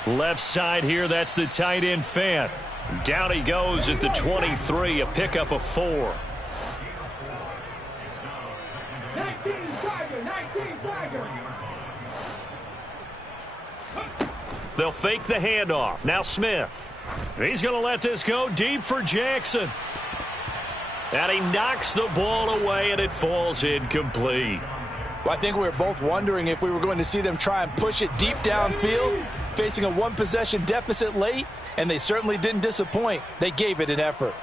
Left side here, that's the tight end Fant. Down he goes at the 23, a pickup of 4. 19 Tiger. They'll fake the handoff. Now Smith. He's going to let this go deep for Jackson. And he knocks the ball away, and it falls incomplete. Well, I think we were both wondering if we were going to see them try and push it deep downfield, facing a 1-possession deficit late, and they certainly didn't disappoint. They gave it an effort.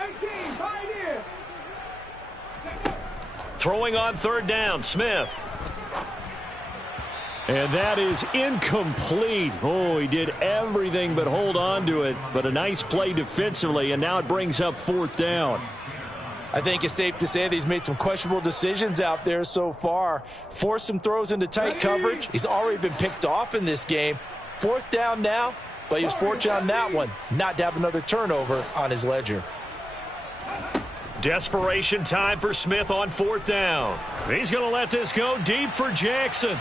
18, Pioneer. Throwing on 3rd down, Smith. And that is incomplete. Oh, he did everything but hold on to it. But a nice play defensively, and now it brings up 4th down. I think it's safe to say that he's made some questionable decisions out there so far. Forced some throws into tight coverage. He's already been picked off in this game. 4th down now, but he was fortunate on that one not to have another turnover on his ledger. Desperation time for Smith on 4th down. He's going to let this go deep for Jackson.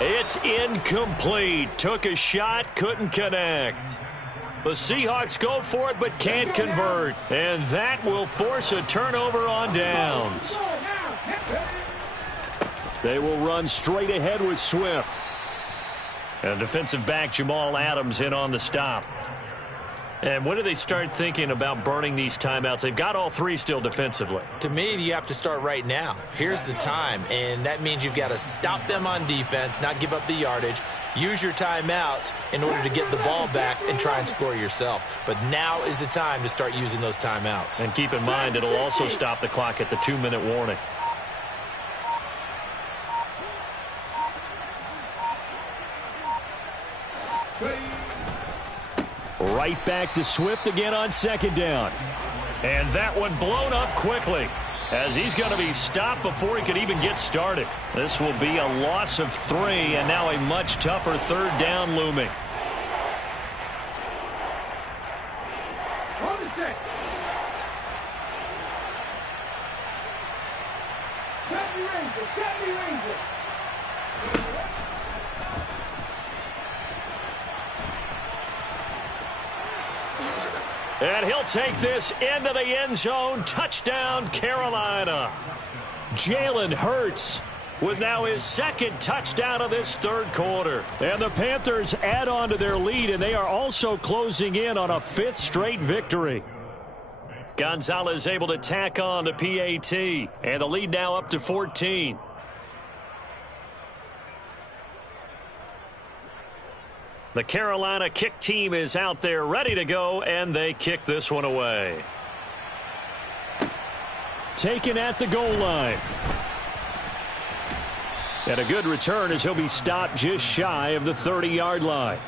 It's incomplete. Took a shot, couldn't connect. The Seahawks go for it, but can't convert. And that will force a turnover on downs. They will run straight ahead with Swift. And defensive back Jamal Adams in on the stop. And when do they start thinking about burning these timeouts? They've got all 3 still defensively. To me, you have to start right now. Here's the time, and that means you've got to stop them on defense, not give up the yardage, use your timeouts in order to get the ball back and try and score yourself. But now is the time to start using those timeouts. And keep in mind, it'll also stop the clock at the 2-minute warning. Right back to Swift again on 2nd down. And that one blown up quickly as he's going to be stopped before he could even get started. This will be a loss of 3, and now a much tougher 3rd down looming. On the set. Captain Ranger. And he'll take this into the end zone. Touchdown, Carolina. Jalen Hurts with now his second touchdown of this third quarter. And the Panthers add on to their lead, and they are also closing in on a 5th straight victory. Gonzalez able to tack on the PAT, and the lead now up to 14. The Carolina kick team is out there ready to go, and they kick this one away. Taken at the goal line. And a good return as he'll be stopped just shy of the 30-yard line.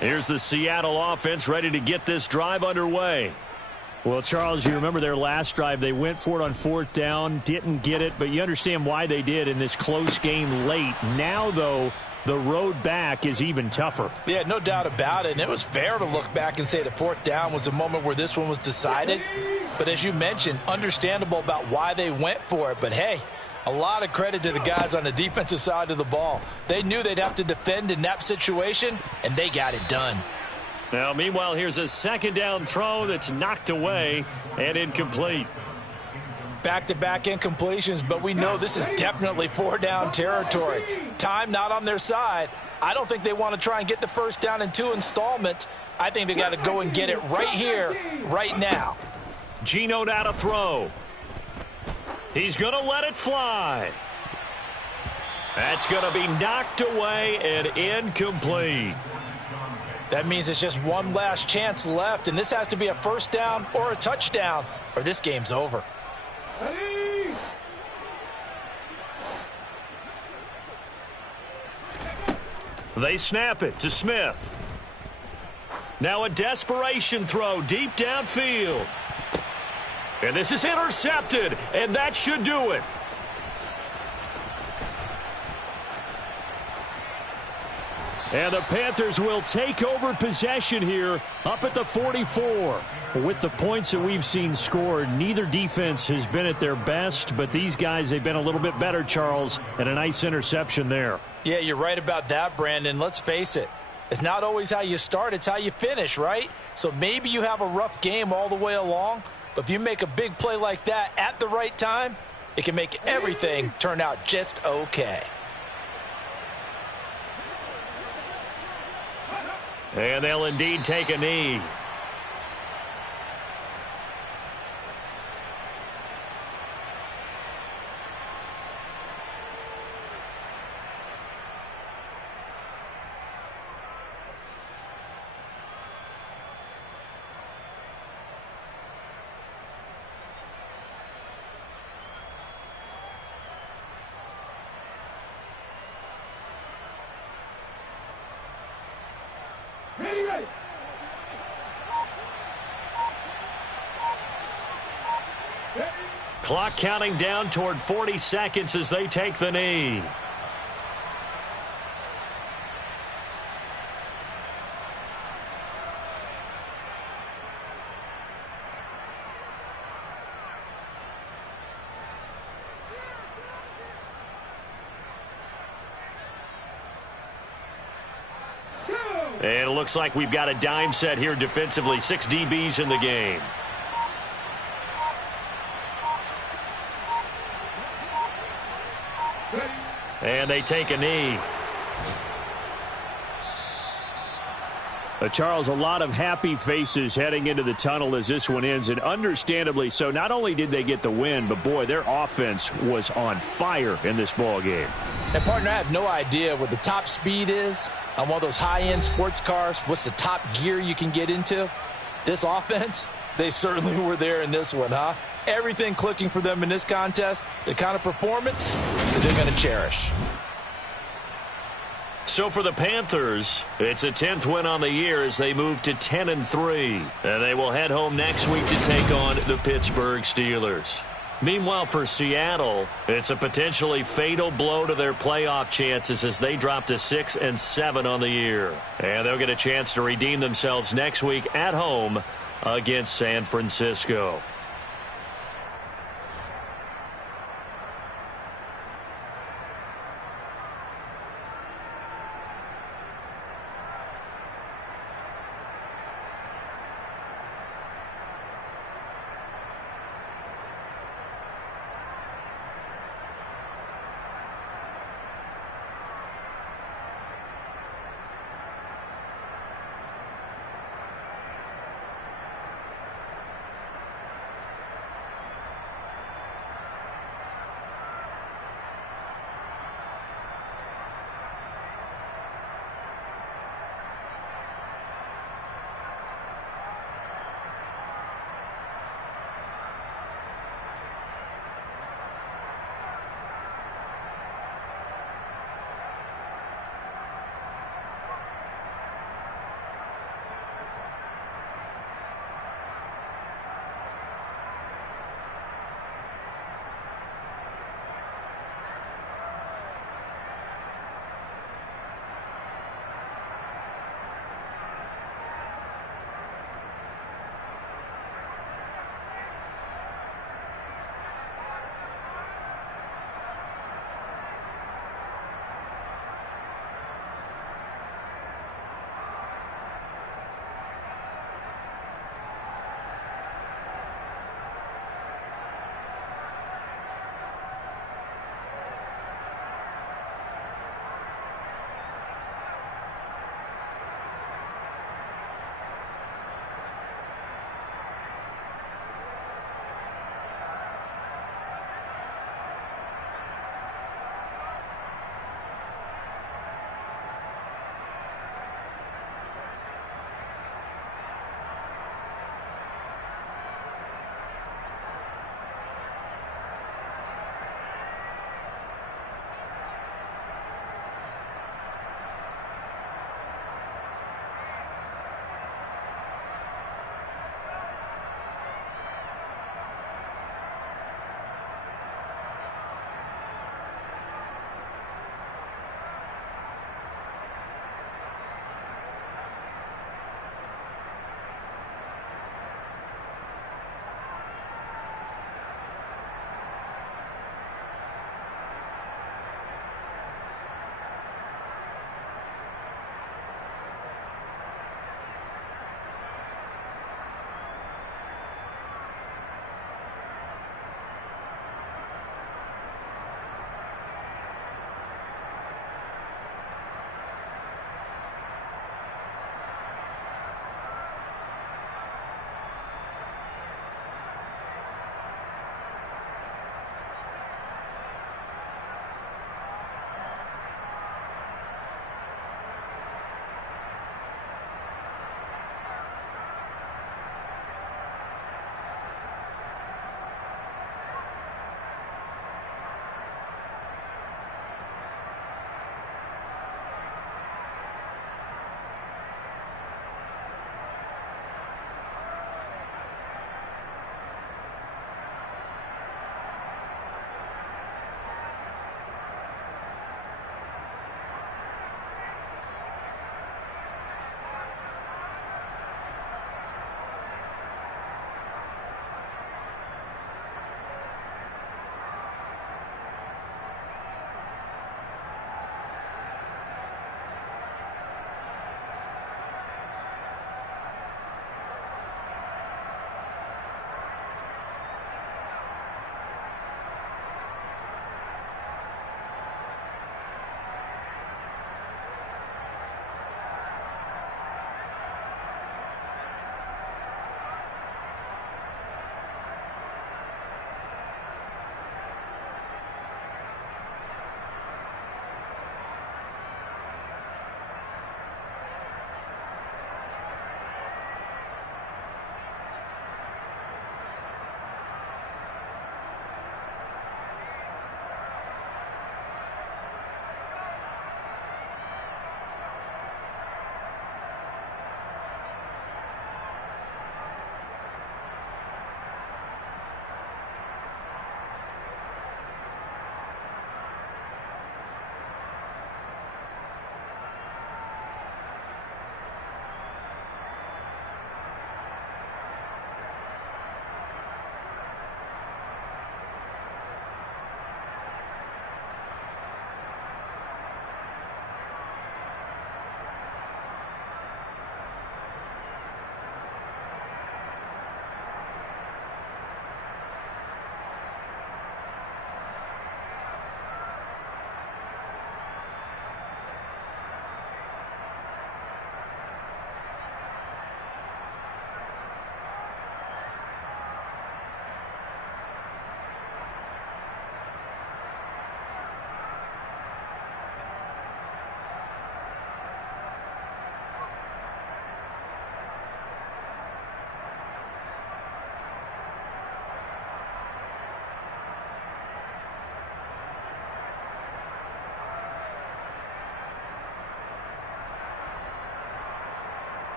Here's the Seattle offense ready to get this drive underway. Well, Charles, you remember their last drive. They went for it on 4th down, didn't get it, but you understand why they did in this close game late. Now, though, the road back is even tougher. Yeah, no doubt about it. And it was fair to look back and say the 4th down was the moment where this one was decided. But as you mentioned, understandable about why they went for it. But, hey, a lot of credit to the guys on the defensive side of the ball. They knew they'd have to defend in that situation, and they got it done. Now, meanwhile, here's a second down throw that's knocked away and incomplete. Back-to-back incompletions, but we know this is definitely 4-down territory. Time not on their side. I don't think they want to try and get the first down in 2 installments. I think they got to go and get it right here, right now. Geno now to throw. He's going to let it fly. That's going to be knocked away and incomplete. That means it's just one last chance left, and this has to be a first down or a touchdown, or this game's over. They snap it to Smith. Now a desperation throw deep downfield. And this is intercepted, and that should do it. And the Panthers will take over possession here up at the 44. With the points that we've seen scored, neither defense has been at their best, but these guys, they've been a little bit better, Charles, and a nice interception there. Yeah, you're right about that, Brandon. Let's face it. It's not always how you start, it's how you finish, right? So maybe you have a rough game all the way along, but if you make a big play like that at the right time, it can make everything turn out just okay. And they'll indeed take a knee. Clock counting down toward 40 seconds as they take the knee. And it looks like we've got a dime set here defensively. 6 DBs in the game. And they take a knee. Charles, a lot of happy faces heading into the tunnel as this one ends, and understandably so. Not only did they get the win, but, boy, their offense was on fire in this ball game. And, partner, I have no idea what the top speed is on one of those high-end sports cars. What's the top gear you can get into? This offense, they certainly were there in this one, huh? Everything clicking for them in this contest, the kind of performance that they're going to cherish. So for the Panthers, it's a 10th win on the year as they move to 10-3. And they will head home next week to take on the Pittsburgh Steelers. Meanwhile, for Seattle, it's a potentially fatal blow to their playoff chances as they drop to 6-7 on the year. And they'll get a chance to redeem themselves next week at home against San Francisco.